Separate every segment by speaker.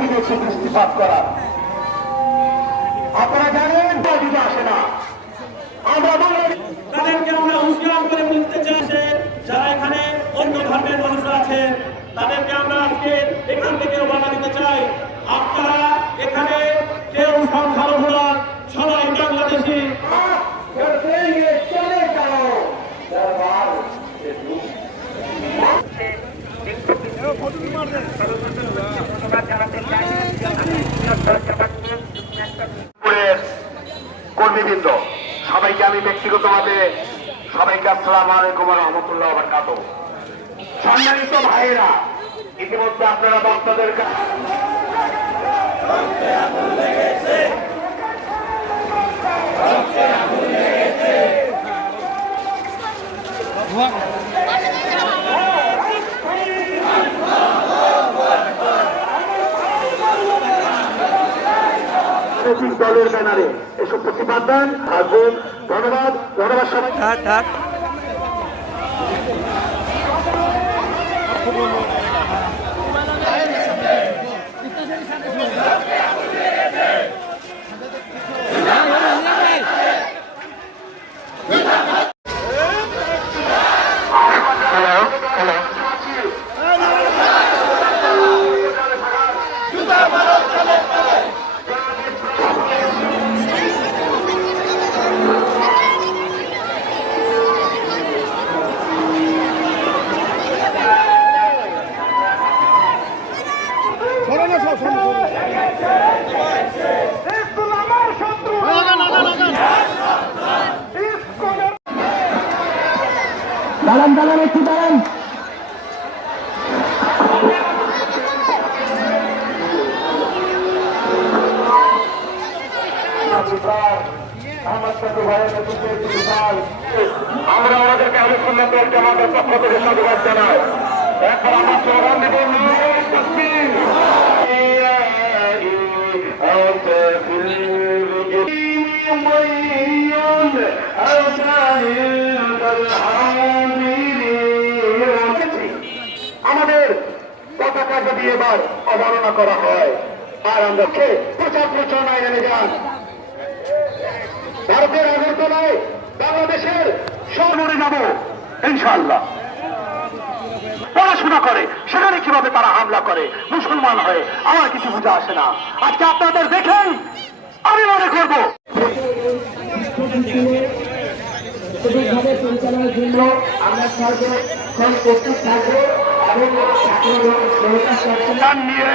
Speaker 1: বিদেশে দৃষ্টিপাত করা। আপনারা জানেন আসে না। আমরা
Speaker 2: তাদেরকে আমরা হুঁশিয়ার করে বলতে চাই যে যারা এখানে অন্য ধর্মের মানুষরা আছে তাদেরকে আমরা আজকে এখান থেকে বাধা দিতে চাই। আপনারা এখানে কেউ সংখ্যালঘু নন সবাই বাংলাদেশি।
Speaker 3: কর্মীবৃন্দ, সবাইকে আমি ব্যক্তিগতভাবে সবাইকে আসসালাম আলাইকুম রহমতুল্লাহ বারকাত সম্মানিত ভাইয়েরা, ইতিমধ্যে আপনারা বক্তাদের কাছে রাজনৈতিক দলের ব্যানারে। এসব প্রতিবাদ দেন থাকবেন ধন্যবাদ ধন্যবাদ সবাই
Speaker 1: দাঁড়ান দাঁড়ান একটু দাঁড়ান
Speaker 3: আমরা আমাদেরকে আলোচনা করতে আমাদের পক্ষ থেকে সাধুবাদ জানাই একবার আমার স্লোগান দিব নূর তাকবীর। أنت পতাকা যদি এবার অবমাননা করা হয়। আর আমরা কে? প্রচার প্রচারণায় নেমে যান। ভারতের আগরতলায় বাংলাদেশের সর্বরে যাব ইনশাল্লাহ পড়াশোনা করে, সেখানে কীভাবে তারা হামলা করে? মুসলমান হয়ে আমার কিছু বুঝে আসে না। আজকে আপনাদের দেখেই আমি মনে করব।
Speaker 1: আমরা সর্ব থাকব।
Speaker 3: প্রতিষ্ঠান নিয়ে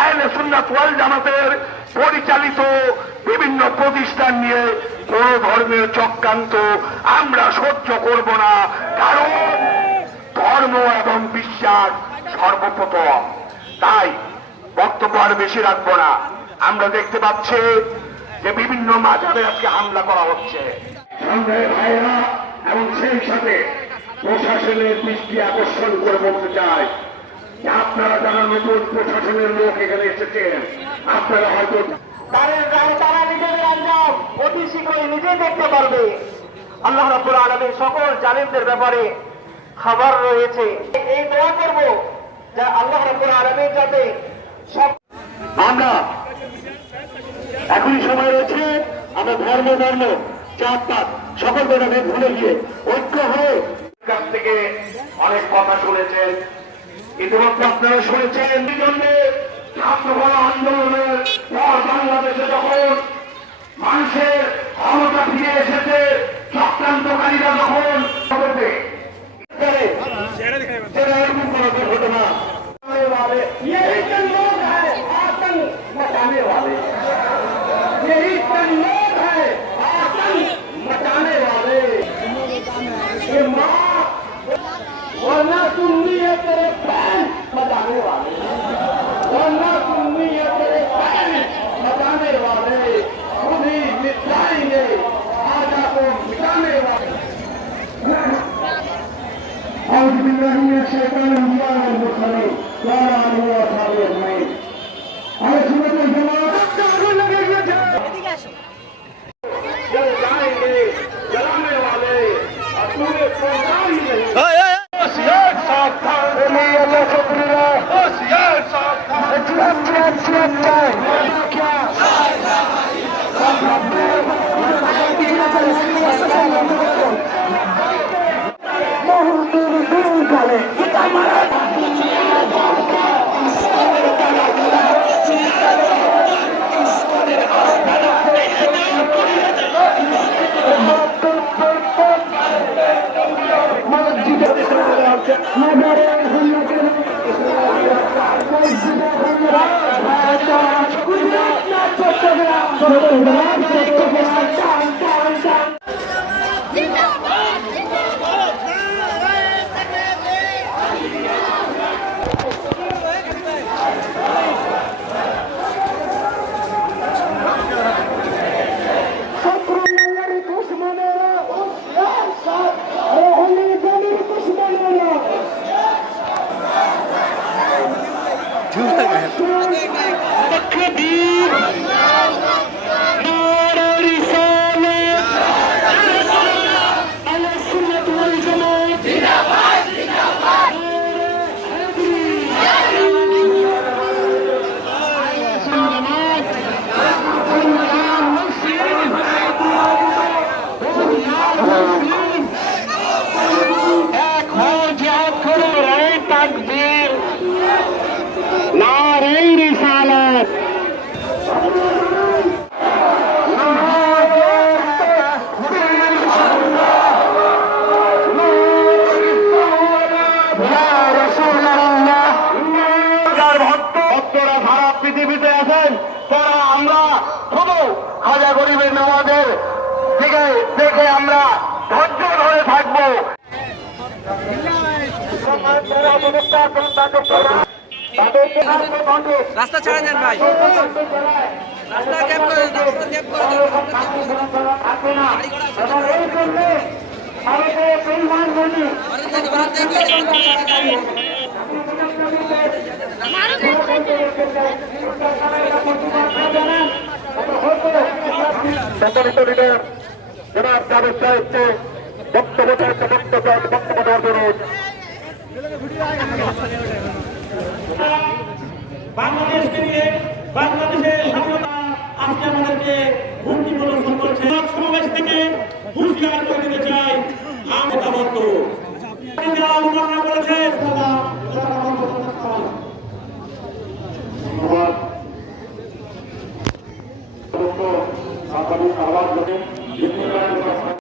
Speaker 3: আইনে সুন্নাত ওয়াল জামাতের পরিচালিত বিভিন্ন প্রতিষ্ঠান নিয়ে কোন ধর্মের চক্রান্ত আমরা সহ্য করব না, কারণ ধর্ম এবং বিশ্বাস সর্বপ্রথম। তাই বক্তব্য আর বেশি রাখব না। আমরা দেখতে পাচ্ছি যে বিভিন্ন মাজারে আজকে হামলা করা হচ্ছে। এবং সেই সাথে প্রশাসনের দৃষ্টি আকর্ষণ করে বলতে চাই আপনারা যারা নতুন প্রশাসনের লোক এখানে এসেছেন আপনারা হয়তো
Speaker 2: তারা নিজেদের আঞ্জাম অতি শীঘ্রই নিজে দেখতে পারবে। আল্লাহ রাব্বুল আলামিন সকল জালিমদের ব্যাপারে খবর রয়েছে। এই দোয়া করব যে আল্লাহ যাতে সব
Speaker 3: আমরা এখনই সময় রয়েছে আমরা ধর্ম ধর্ম পাত সকল ধর্মে ভুলে গিয়ে ঐক্য হয়ে কাছ থেকে অনেক কথা শুনেছেন। ইতিমধ্যে আপনারা শুনেছেন জন্য ছাত্রগণ আন্দোলনের পর বাংলাদেশে যখন মানুষের ক্ষমতা ফিরে এসেছে, চক্রান্তকারীরা যখন भूल जाएंगे जलाने वाले और पूरे ही नहीं
Speaker 4: सावधान सावधान চট্টগ্রাম তকবীর
Speaker 3: নারে
Speaker 5: পৃথিবীতে আছেন তারা আমরা শুধু খাজা গরিবের নামাজের দিকে দেখে আমরা ধৈর্য ধরে থাকব।
Speaker 6: রাস্তা ছাড়া দেন ভাই। রাস্তা ক্যাপ করে রাস্তা ক্যাপ করে দেন। ভারত ভারত
Speaker 5: সম্মানিত লিডার জনাব জাভেদ সাহেবকে বক্তব্য বক্তব্য বক্তব্য দেওয়ার জন্য
Speaker 2: বাংলাদেশকে নিয়ে বাংলাদেশের স্বাধীনতা আজকে আমাদেরকে হুমকি প্রদর্শন